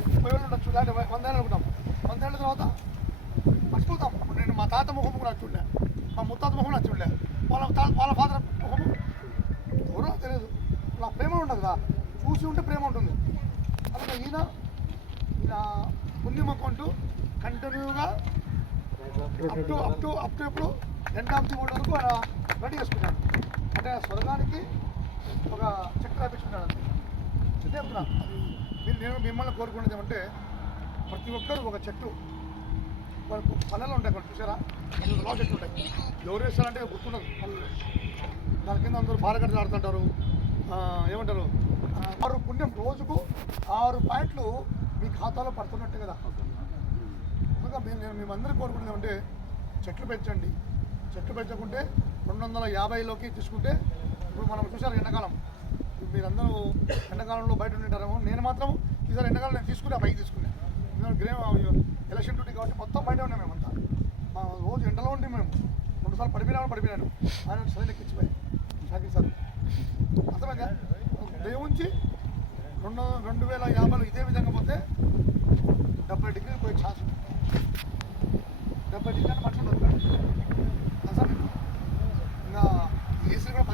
30 ఏళ్ళు ఉండొచ్చు, లేదంటే 100 ఏళ్ళు అనుకుంటాం. 100 ఏళ్ళ తర్వాత మర్చిపోతాం. నేను మా తాత ముఖం కూడా చూడలే, మా ముత్తాత ముఖం నాకు చూడలే, వాళ్ళ ఫాదర్ ముఖం ఎవరో తెలియదు. నా ప్రేమ ఉండదు కదా, చూసి ఉంటే ప్రేమ ఉంటుంది. అలాగే ఈయన పుణ్యం అకౌంట్ కంటిన్యూగా అప్ టు ఎప్పుడు ఎండ్ ఆఫ్ ది వరల్డ్ వరకు ఆయన రెడీ చేసుకున్నాడు. అంటే స్వర్గానికి ఒక చెక్ రాపించుకున్నాడు. అదే చెప్తున్నా. నేను మిమ్మల్ని కోరుకునేది ఏమంటే ప్రతి ఒక్కరు ఒక చెట్టు, వాళ్ళకు పల్లెలు ఉంటాయి, వాళ్ళు చూసారా, లా చెట్లు ఉంటాయి. ఎవరు వేస్తారంటే గుర్తుండదు పల్లెలు. దాని కింద అందరూ బారగడ్డలు ఆడుతుంటారు. ఏమంటారు, 6 పుణ్యం, రోజుకు 6 పాయింట్లు మీ ఖాతాలో పడుతున్నట్టు కదా. అందుకే నేను మేమందరూ కోరుకునేది ఏమంటే చెట్లు పెంచండి. చెట్లు పెంచకుంటే 250లోకి తీసుకుంటే, ఇప్పుడు మనం చూసారు ఎండాకాలం, మీరందరూ ఎండాకాలంలో బయట ఉంటారేమో, నేను మాత్రం ఈసారి ఎండాకాలం నేను తీసుకునే బైక్ తీసుకున్నాను. ఎలక్షన్ డ్యూటీ కాబట్టి మొత్తం బయట ఉన్నాం మేమంతా. రోజు ఎండలో ఉండి మేము 2 సార్లు పడిపోయినాను. ఆయన సరైన ఎక్కించిపోయాయి షాకిల్ సార్. అర్థమైందా? దేవుంచి 2050 ఇదే విధంగా పోతే 70 డిగ్రీలు పోయే ఛాన్స్ ఉంది. 70 డిగ్రీ అంటే మనుషులు ఉండదు అసలు. ఇంకా ఏసీలు కూడా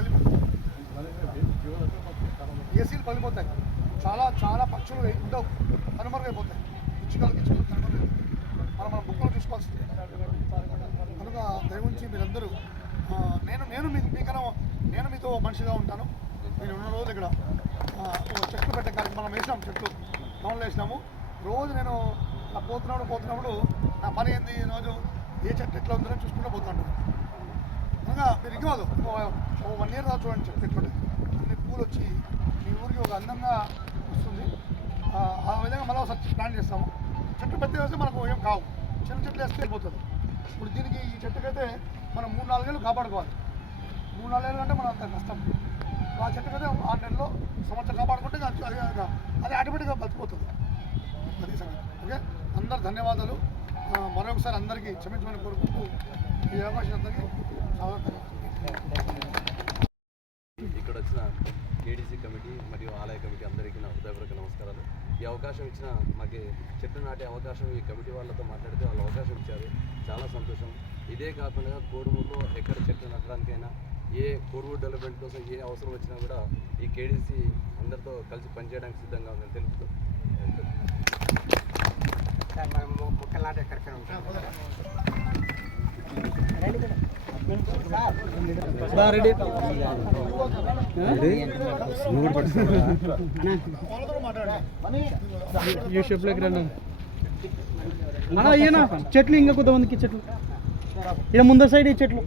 పగిలిపోతాయి. చాలా పక్షులు ఉండవు, కనుమరుగైపోతాయి. గిచ్చుకలు కనుమరుగైపోతాయి. మనం బుక్లో చూసుకోవాల్సింది. కనుక దయవుంచి మీరందరూ, నేను మీతో మనిషిగా ఉంటాను. నేను ఉన్న రోజులు ఇక్కడ చెట్లు పెట్టే కార్యక్రమం మనం వేసినాము, చెట్లు టౌన్లో వేసినాము. రోజు నేను పోతున్నప్పుడు నా పని ఏంది, రోజు ఏ చెట్టు ఎట్లా ఉందో చూసుకుంటూ పోతున్నాను. కనుక మీరు ఇంకోదు 1 ఇయర్ దాకా చూడండి, చెట్టు ఎట్లుంటే అన్ని పూలు వచ్చి మీ ఊరికి ఒక అందంగా వస్తుంది. ఆ విధంగా మళ్ళీ ఒకసారి ప్లాన్ చేస్తాము. చెట్టు పెద్ద వేస్తే మనకు ఏం కావు, చిన్న చెట్లు వేస్తే వెళ్ళిపోతుంది. ఇప్పుడు దీనికి ఈ చెట్టుకైతే మనం 3-4 ఏళ్ళు కాపాడుకోవాలి. 3-4 ఏళ్ళు అంటే మనం అంత కష్టం. ఆ చెట్టుకైతే 6 నెలల్లో సంవత్సరం కాపాడుకుంటే అది ఆటోమేటిక్గా బతికిపోతుంది. అది సంగతి. ఓకే, అందరు ధన్యవాదాలు. మరొకసారి అందరికీ క్షమించమని కోరుకుంటూ ఈ అవకాశం అందరికీ ఇక్కడ వచ్చిన కేడీసీ కమిటీ మరియు ఆలయ కమిటీ అందరికీ నా హృదయపూర్వక నమస్కారాలు. ఈ అవకాశం ఇచ్చిన మాకు చెట్టు నాటే అవకాశం ఈ కమిటీ వాళ్ళతో మాట్లాడితే వాళ్ళు అవకాశం ఇచ్చారు, చాలా సంతోషం. ఇదే కాకుండా కోడుమూరులో ఎక్కడ చెట్లు నాటడానికైనా, ఏ కోడుమూరు డెవలప్మెంట్ కోసం ఏ అవసరం వచ్చినా కూడా ఈ కేడీసీ అందరితో కలిసి పనిచేయడానికి సిద్ధంగా ఉందని తెలుపుతూ మొక్కలు నాటే కార్యక్రమం చెట్లు ఇంకా కొంతమందికి చెట్లు ఇక్కడ ముందర సైడ్ ఈ చెట్లు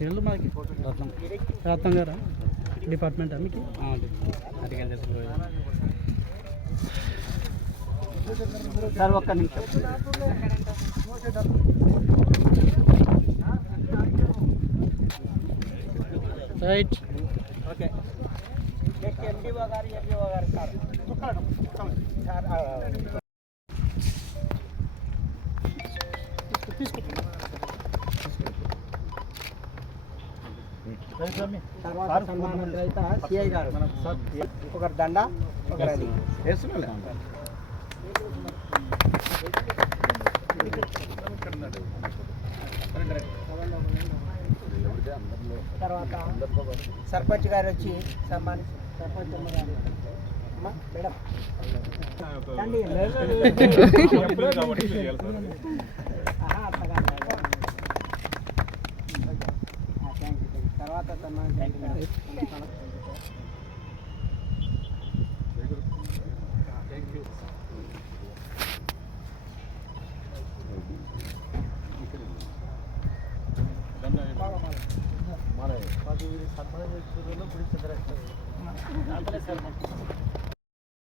తెలుగు మనకి రత్నం గారా డిపార్ట్మెంట్ మీకు సార్ ఒక్క నిమిషం. Right, okay. ఎండిఓ గారు సార్ తర్వాత సన్మానం రైత సిఐ గారు ఒకరి దండ ఒకరి అది వేస్తున్నా. తర్వాత సర్పంచ్ గారు వచ్చి సన్మాని సర్పంచ్ అమ్మ గారు మేడం తర్వాత సన్మానం సర్పంచ్